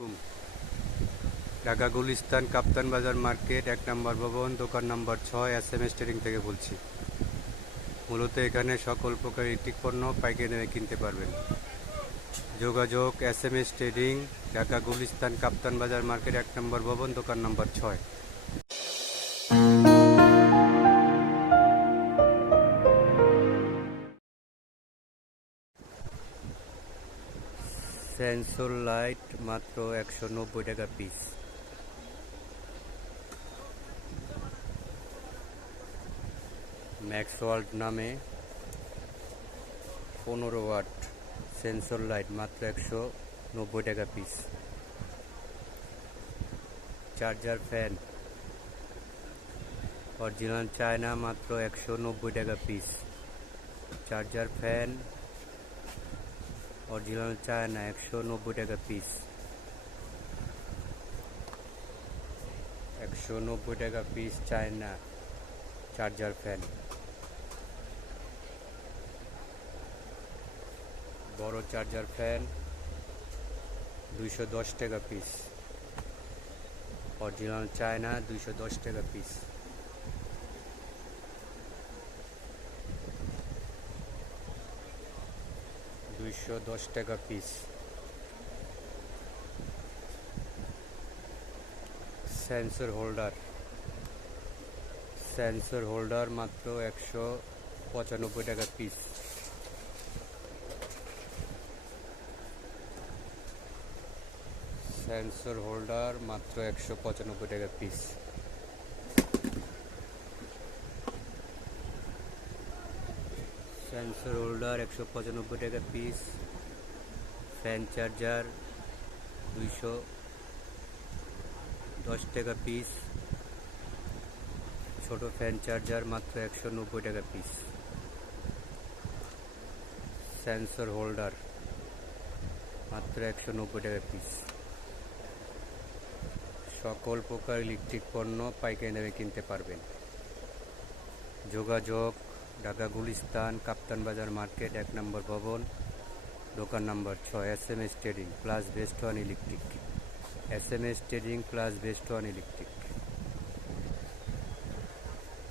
আলাইকুম। ঢাকা গুলিস্তান কাপ্তান বাজার মার্কেট, এক নম্বর ভবন, দোকান নম্বর ছয়, এস এম এস ট্রেডিং থেকে বলছি। মূলত এখানে সকল প্রকার ইলেকট্রিক পণ্য পাইকারি দামে কিনতে পারবেন। যোগাযোগ, S M S trading, Dhaka Gulistan Kaptan Bazar market, এক নম্বর ভবন, দোকান নম্বর ছয়। সেন্সর লাইট মাত্র একশো নব্বই টাকা পিস ম্যাক্স ওয়ার্ল্ড নামে পনেরো ওয়াট সেন্সর লাইট মাত্র একশো নব্বই টাকা piece charger fan original China মাত্র একশো নব্বই টাকা piece charger fan original China একশো নব্বই টাকা পিস একশো নব্বই টাকা পিস চায়না চার্জার ফ্যান বড় চার্জার ফ্যান দুইশো দশ টাকা পিস অরিজিনাল চায়না, দুইশো দশ টাকা পিস দুইশো দশ টাকা piece sensor holder sensor holder মাত্র একশো পঁচানব্বই টাকা পিস সেন্সর হোল্ডার মাত্র একশো পঁচানব্বই টাকা পিস সেন্সর হোল্ডার একশো পঁচানব্বই টাকা পিস ফ্যান চার্জার দুইশো দশ টাকা পিস ছোট ফ্যান চার্জার মাত্র একশো নব্বই টাকা পিস সেন্সর হোল্ডার মাত্র একশো নব্বই টাকা পিস সকল প্রকার ইলেকট্রিক পণ্য পাইকারি দামে কিনতে পারবেন। যোগাযোগ, ঢাকা গুলিস্তান বাজার মার্কেট, এক নম্বর ভবন, দোকান নম্বর ছয় S M S trading plus best one electric S M S trading plus best one electric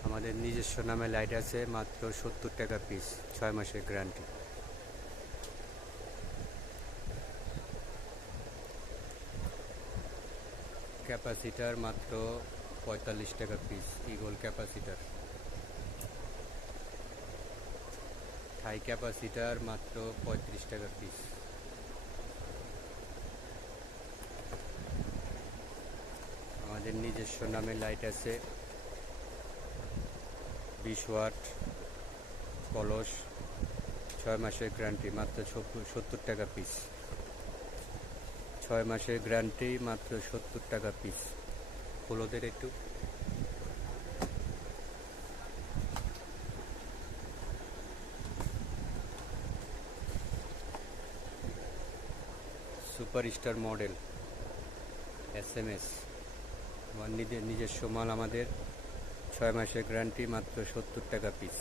আমাদের নিজস্ব নামে লাইট আছে, মাত্র সত্তর টাকা পিস ছয় মাসের গ্যারান্টি ক্যাপাসিটার মাত্র পঁয়তাল্লিশ টাকা piece Eagle capacitor Thai capacitor মাত্র পঁয়ত্রিশ টাকা পিস আমাদের নিজস্ব নামে লাইট আছে। বিশ ওয়াট কলস, ছয় মাসের গ্যারান্টি মাত্র সত্তর টাকা পিস ছয় মাসের গ্যারান্টি মাত্র সত্তর টাকা পিস হলুদের একটু super star model, S M S. আমার নিজের নিজস্ব মাল আমাদের, ছয় মাসের গ্যারান্টি মাত্র সত্তর টাকা পিস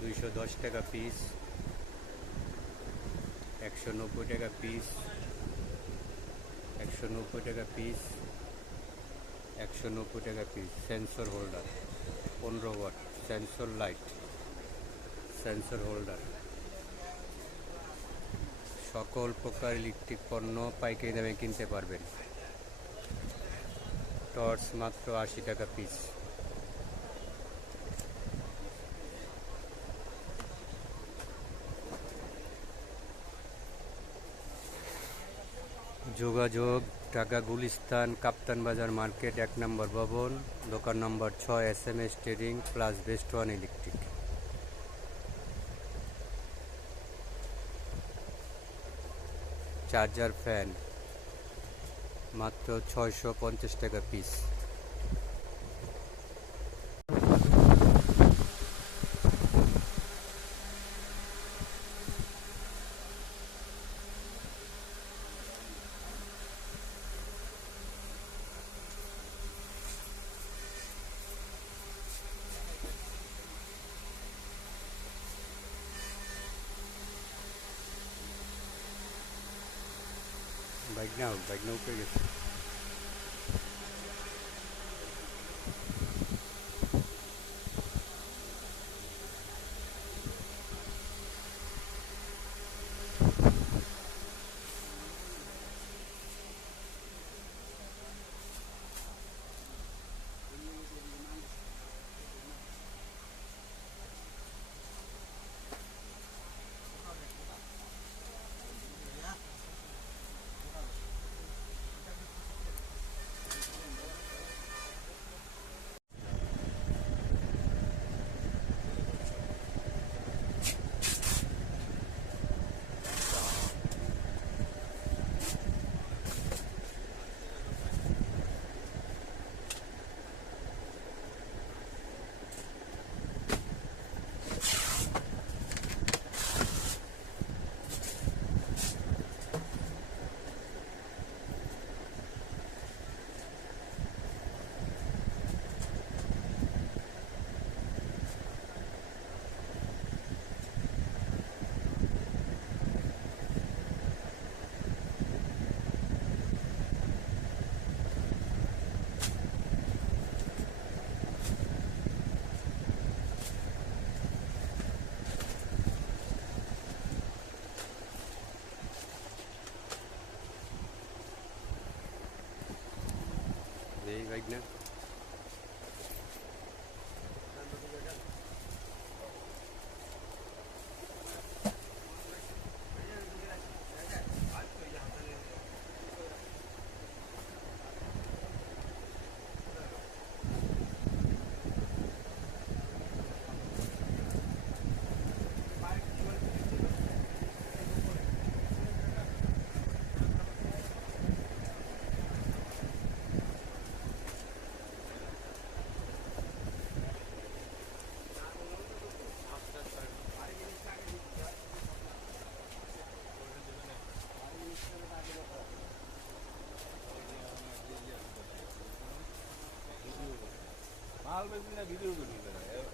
দুইশো দশ টাকা পিস একশো নব্বই টাকা পিস একশো নব্বই টাকা পিস একশো নব্বই টাকা পিস সেন্সর হোল্ডার পনেরো watt sensor light sensor holder সকল প্রকার ইলেকট্রিক পণ্য পাইকারি দামে কিনতে পারবেন। টর্চ মাত্র আশি টাকা পিস যোগাযোগ ঢাকা গুলিস্তান কাপ্তান বাজার মার্কেট এক নম্বর ভবন, দোকান নম্বর ছয় S M S trading plus best one electric charger fan মাত্র ছয়শো পঞ্চাশ টাকা piece now, like no previous. না উপরে গেছে এই বাইক না। মাল বেশি না ভিডিও করি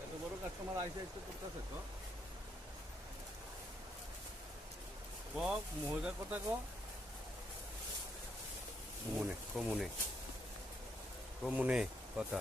এত বড় কাস্টমার আইসে আইসে করতেছে তো। কথা ক। কমুনে কমুনে কমুনে কথা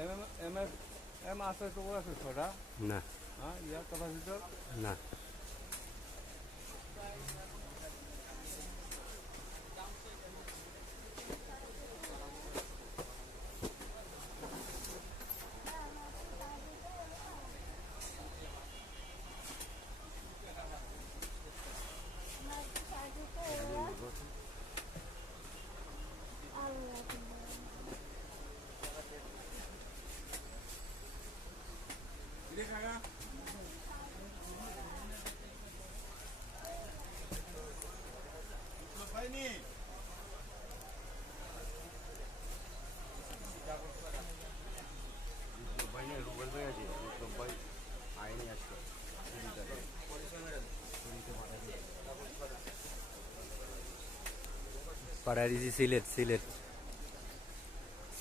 এম এম এম এফ এম আছে না। হ্যাঁ ইয়ার ক্যাপাসিটর না। দিছি সিলেট সিলেট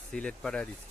সিলেট দিছি